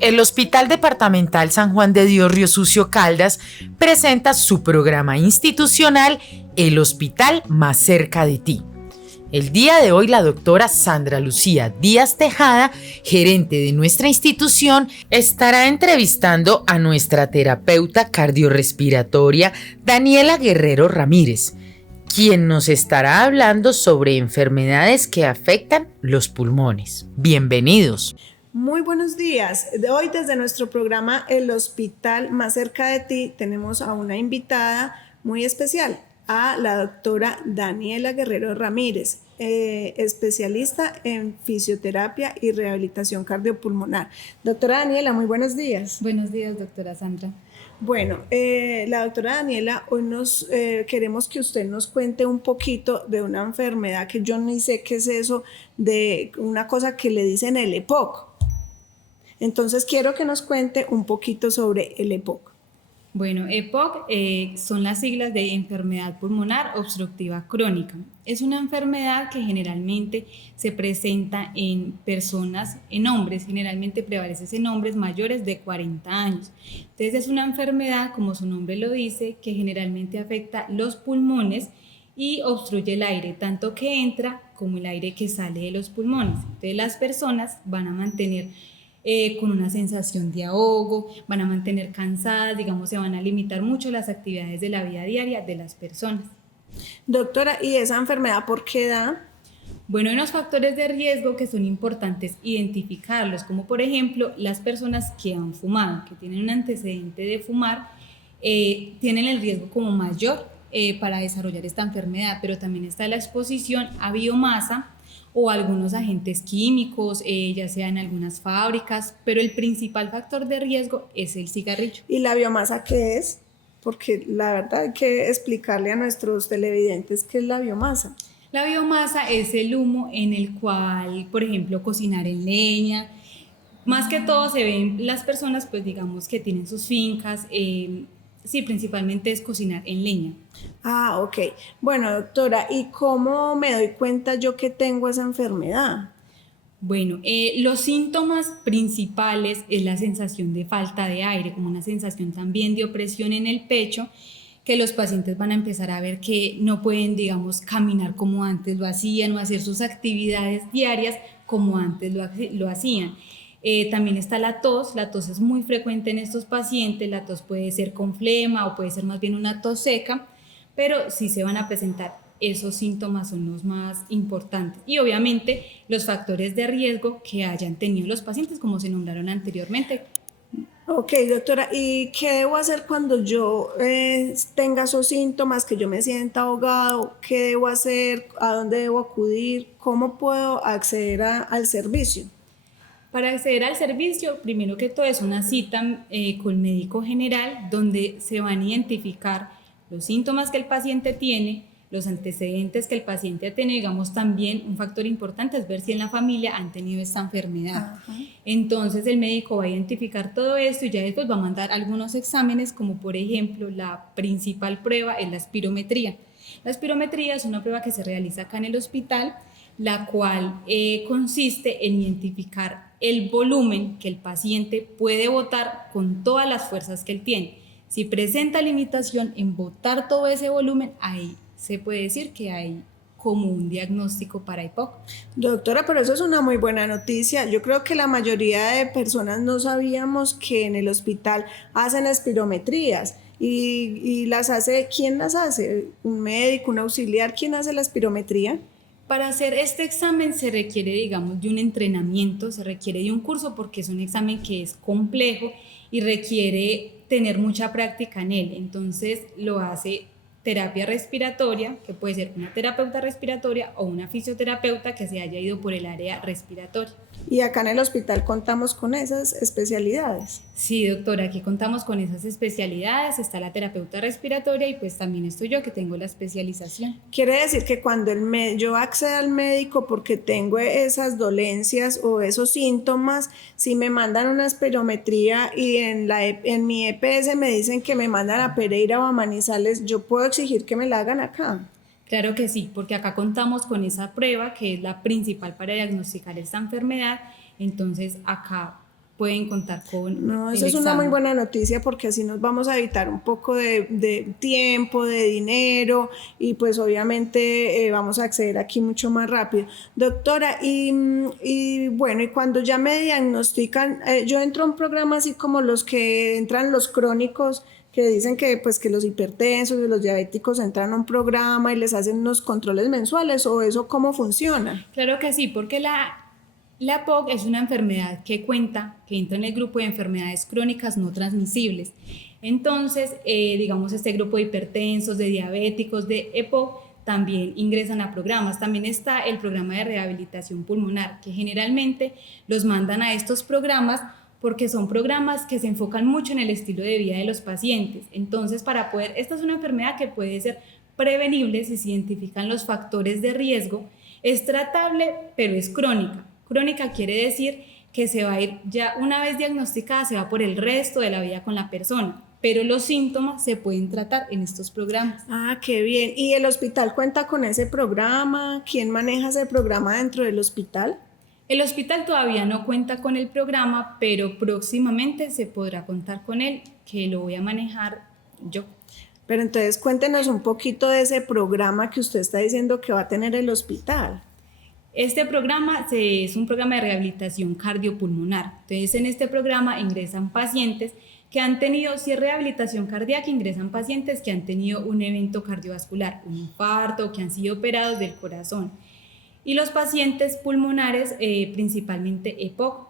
El Hospital Departamental San Juan de Dios Río Sucio Caldas presenta su programa institucional El Hospital Más Cerca de Ti. El día de hoy la doctora Sandra Lucía Díaz Tejada, gerente de nuestra institución, estará entrevistando a nuestra terapeuta cardiorrespiratoria Daniela Guerrero Ramírez, quien nos estará hablando sobre enfermedades que afectan los pulmones. Bienvenidos. Muy buenos días. Hoy desde nuestro programa El Hospital Más Cerca de Ti tenemos a una invitada muy especial, a la doctora Daniela Guerrero Ramírez, especialista en fisioterapia y rehabilitación cardiopulmonar. Doctora Daniela, muy buenos días. Buenos días, doctora Sandra. Bueno, la doctora Daniela, hoy queremos que usted nos cuente un poquito de una enfermedad que yo ni sé qué es eso, de una cosa que le dicen el EPOC. Entonces quiero que nos cuente un poquito sobre el EPOC. Bueno, EPOC son las siglas de enfermedad pulmonar obstructiva crónica. Es una enfermedad que generalmente se presenta en personas, en hombres, generalmente prevalece en hombres mayores de 40 años. Entonces es una enfermedad, como su nombre lo dice, que generalmente afecta los pulmones y obstruye el aire, tanto que entra como el aire que sale de los pulmones. Entonces las personas van a mantener con una sensación de ahogo, van a mantener cansadas, digamos, se van a limitar mucho las actividades de la vida diaria de las personas. Doctora, ¿y esa enfermedad por qué da? Bueno, hay unos factores de riesgo que son importantes identificarlos, como por ejemplo las personas que han fumado, que tienen un antecedente de fumar, tienen el riesgo como mayor para desarrollar esta enfermedad, pero también está la exposición a biomasa o algunos agentes químicos, ya sea en algunas fábricas, pero el principal factor de riesgo es el cigarrillo. ¿Y la biomasa qué es? Porque la verdad hay que explicarle a nuestros televidentes qué es la biomasa. La biomasa es el humo en el cual, por ejemplo, cocinar en leña. Más que todo se ven las personas, pues digamos que tienen sus fincas, sí, principalmente es cocinar en leña. Ah, ok. Bueno, doctora, ¿y cómo me doy cuenta yo que tengo esa enfermedad? Bueno, los síntomas principales es la sensación de falta de aire, como una sensación también de opresión en el pecho, que los pacientes van a empezar a ver que no pueden, digamos, caminar como antes lo hacían o hacer sus actividades diarias como antes lo hacían. También está la tos es muy frecuente en estos pacientes, la tos puede ser con flema o puede ser más bien una tos seca, pero sí se van a presentar esos síntomas, son los más importantes, y obviamente los factores de riesgo que hayan tenido los pacientes, como se nombraron anteriormente. Ok, doctora, ¿y qué debo hacer cuando yo tenga esos síntomas, que yo me sienta ahogado? ¿Qué debo hacer? ¿A dónde debo acudir? ¿Cómo puedo acceder al servicio? Para acceder al servicio, primero que todo es una cita con médico general, donde se van a identificar los síntomas que el paciente tiene, los antecedentes que el paciente ha tenido. Digamos, también un factor importante es ver si en la familia han tenido esta enfermedad. Ajá. Entonces el médico va a identificar todo esto y ya después va a mandar algunos exámenes, como por ejemplo la principal prueba es la espirometría. La espirometría es una prueba que se realiza acá en el hospital, la cual consiste en identificar el volumen que el paciente puede botar con todas las fuerzas que él tiene. Si presenta limitación en botar todo ese volumen, ahí se puede decir que hay como un diagnóstico para EPOC. Doctora, pero eso es una muy buena noticia. Yo creo que la mayoría de personas no sabíamos que en el hospital hacen espirometrías y las hace, ¿quién las hace? ¿Un médico, un auxiliar? ¿Quién hace la espirometría? Para hacer este examen se requiere, digamos, de un entrenamiento, se requiere de un curso, porque es un examen que es complejo y requiere tener mucha práctica en él. Entonces lo hace terapia respiratoria, que puede ser una terapeuta respiratoria o una fisioterapeuta que se haya ido por el área respiratoria. ¿Y acá en el hospital contamos con esas especialidades? Sí, doctora, aquí contamos con esas especialidades, está la terapeuta respiratoria y pues también estoy yo, que tengo la especialización. Quiere decir que cuando yo accedo al médico porque tengo esas dolencias o esos síntomas, si me mandan una espirometría y en mi EPS me dicen que me mandan a Pereira o a Manizales, ¿yo puedo exigir que me la hagan acá? Claro que sí, porque acá contamos con esa prueba que es la principal para diagnosticar esta enfermedad, entonces acá pueden contar con No, el eso es una muy examen. buena noticia porque así nos vamos a evitar un poco de tiempo, de dinero y pues obviamente vamos a acceder aquí mucho más rápido. Doctora, y bueno, y cuando ya me diagnostican, yo entro a un programa así como los que entran los crónicos, que dicen que pues que los hipertensos y los diabéticos entran a un programa y les hacen unos controles mensuales, o eso cómo funciona. Claro que sí, porque la POC es una enfermedad que entra en el grupo de enfermedades crónicas no transmisibles. Entonces, digamos, este grupo de hipertensos, de diabéticos, de EPOC, también ingresan a programas. También está el programa de rehabilitación pulmonar, que generalmente los mandan a estos programas porque son programas que se enfocan mucho en el estilo de vida de los pacientes. Entonces, esta es una enfermedad que puede ser prevenible si se identifican los factores de riesgo. Es tratable, pero es crónica. Crónica quiere decir que se va a ir, ya una vez diagnosticada, se va por el resto de la vida con la persona, pero los síntomas se pueden tratar en estos programas. Ah, qué bien. ¿Y el hospital cuenta con ese programa? ¿Quién maneja ese programa dentro del hospital? El hospital todavía no cuenta con el programa, pero próximamente se podrá contar con él, que lo voy a manejar yo. Pero entonces cuéntenos un poquito de ese programa que usted está diciendo que va a tener el hospital. Este programa es un programa de rehabilitación cardiopulmonar. Entonces, en este programa ingresan pacientes que han tenido, si es rehabilitación cardíaca, ingresan pacientes que han tenido un evento cardiovascular, un infarto, que han sido operados del corazón. Y los pacientes pulmonares, principalmente EPOC.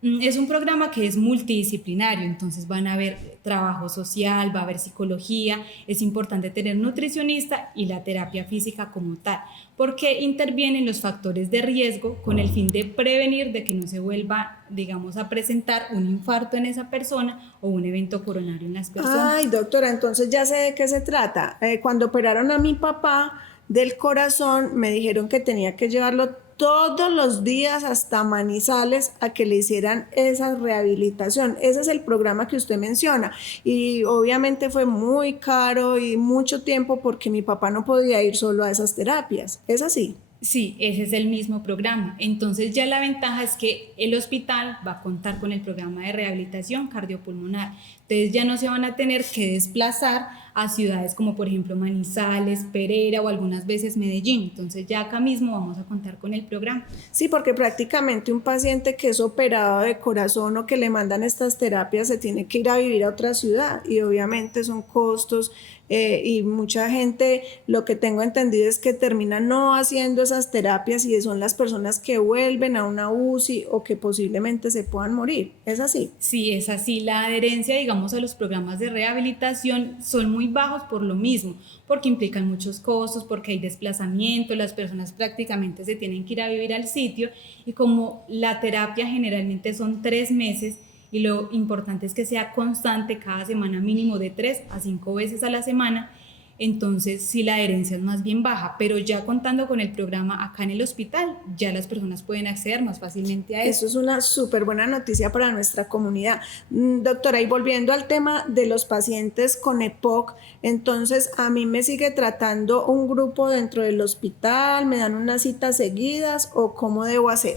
Es un programa que es multidisciplinario, entonces van a haber trabajo social, va a haber psicología, es importante tener nutricionista y la terapia física como tal, porque intervienen los factores de riesgo con el fin de prevenir de que no se vuelva, digamos, a presentar un infarto en esa persona o un evento coronario en las personas. Ay, doctora, entonces ya sé de qué se trata. Cuando operaron a mi papá del corazón, me dijeron que tenía que llevarlo todos los días hasta Manizales a que le hicieran esa rehabilitación. Ese es el programa que usted menciona. Y obviamente fue muy caro y mucho tiempo porque mi papá no podía ir solo a esas terapias. ¿Es así? Sí, ese es el mismo programa. Entonces ya la ventaja es que el hospital va a contar con el programa de rehabilitación cardiopulmonar. Entonces ya no se van a tener que desplazar a ciudades como por ejemplo Manizales, Pereira o algunas veces Medellín. Entonces ya acá mismo vamos a contar con el programa. Sí, porque prácticamente un paciente que es operado de corazón o que le mandan estas terapias se tiene que ir a vivir a otra ciudad y obviamente son costos y mucha gente, lo que tengo entendido es que termina no haciendo esas terapias y son las personas que vuelven a una UCI o que posiblemente se puedan morir. ¿Es así? Sí, es así. La adherencia, digamos, a los programas de rehabilitación son muy bajos por lo mismo, porque implican muchos costos, porque hay desplazamiento, las personas prácticamente se tienen que ir a vivir al sitio y como la terapia generalmente son 3 meses y lo importante es que sea constante cada semana mínimo de 3 a 5 veces a la semana, entonces sí la adherencia es más bien baja, pero ya contando con el programa acá en el hospital, ya las personas pueden acceder más fácilmente a eso. Eso es una súper buena noticia para nuestra comunidad. Doctora, y volviendo al tema de los pacientes con EPOC, entonces a mí me sigue tratando un grupo dentro del hospital, me dan unas citas seguidas o cómo debo hacer.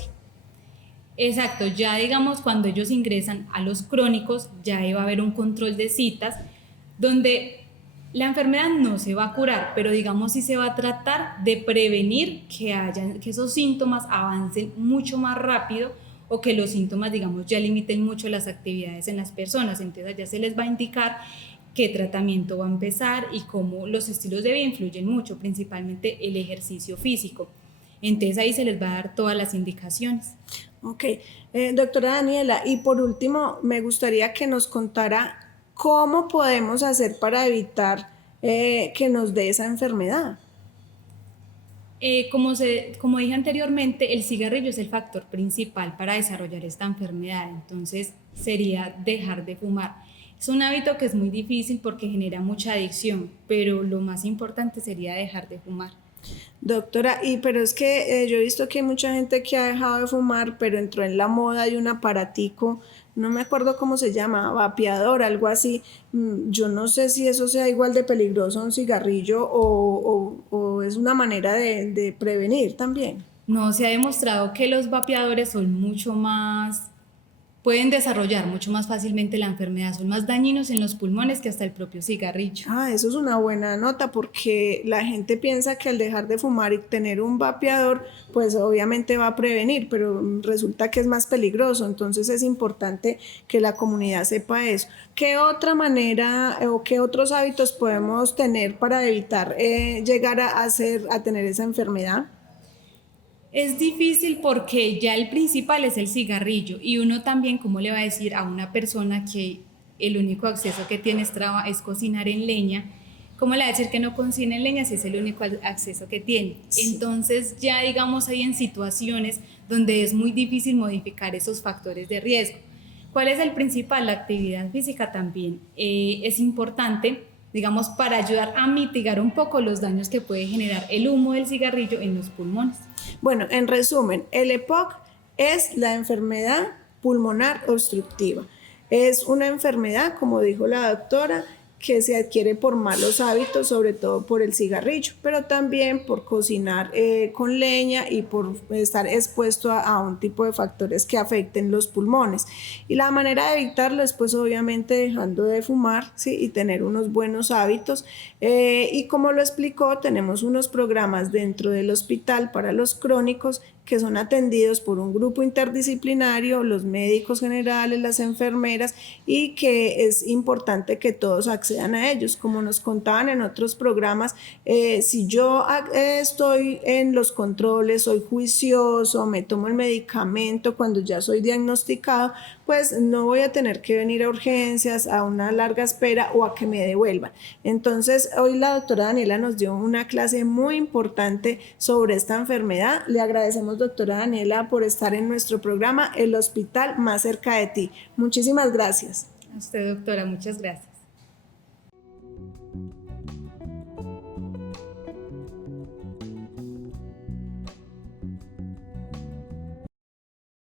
Exacto, ya digamos cuando ellos ingresan a los crónicos, ya va a haber un control de citas donde la enfermedad no se va a curar, pero digamos sí se va a tratar de prevenir que esos síntomas avancen mucho más rápido o que los síntomas, digamos, ya limiten mucho las actividades en las personas. Entonces ya se les va a indicar qué tratamiento va a empezar y cómo los estilos de vida influyen mucho, principalmente el ejercicio físico. Entonces ahí se les va a dar todas las indicaciones. Ok, doctora Daniela, y por último me gustaría que nos contara cómo podemos hacer para evitar que nos dé esa enfermedad. Como dije anteriormente, el cigarrillo es el factor principal para desarrollar esta enfermedad, entonces sería dejar de fumar. Es un hábito que es muy difícil porque genera mucha adicción, pero lo más importante sería dejar de fumar. Doctora, pero es que yo he visto que hay mucha gente que ha dejado de fumar, pero entró en la moda de un aparatico no me acuerdo cómo se llama, vapeador, algo así. Yo no sé si eso sea igual de peligroso a un cigarrillo o es una manera de prevenir también. No, se ha demostrado que los vapeadores son mucho más, pueden desarrollar mucho más fácilmente la enfermedad, son más dañinos en los pulmones que hasta el propio cigarrillo. Eso es una buena nota porque la gente piensa que al dejar de fumar y tener un vapeador, pues obviamente va a prevenir, pero resulta que es más peligroso. Entonces es importante que la comunidad sepa eso. ¿Qué otra manera o qué otros hábitos podemos tener para evitar llegar a tener esa enfermedad? Es difícil porque ya el principal es el cigarrillo y uno también, ¿cómo le va a decir a una persona que el único acceso que tiene es cocinar en leña? ¿Cómo le va a decir que no cocine en leña si es el único acceso que tiene? Sí. Entonces ya digamos hay en situaciones donde es muy difícil modificar esos factores de riesgo. ¿Cuál es el principal? La actividad física también es importante, digamos, para ayudar a mitigar un poco los daños que puede generar el humo del cigarrillo en los pulmones. Bueno, en resumen, el EPOC es la enfermedad pulmonar obstructiva. Es una enfermedad, como dijo la doctora, que se adquiere por malos hábitos, sobre todo por el cigarrillo, pero también por cocinar con leña y por estar expuesto a un tipo de factores que afecten los pulmones. Y la manera de evitarlo es pues obviamente dejando de fumar, ¿sí? Y tener unos buenos hábitos. Y como lo explicó, tenemos unos programas dentro del hospital para los crónicos que son atendidos por un grupo interdisciplinario, los médicos generales, las enfermeras, y que es importante que todos accedan a ellos. Como nos contaban en otros programas, si yo estoy en los controles, soy juicioso, me tomo el medicamento cuando ya soy diagnosticado, pues no voy a tener que venir a urgencias, a una larga espera o a que me devuelvan. Entonces, hoy la doctora Daniela nos dio una clase muy importante sobre esta enfermedad. Le agradecemos, doctora Daniela, por estar en nuestro programa El Hospital Más Cerca de Ti. Muchísimas gracias. A usted, doctora, muchas gracias.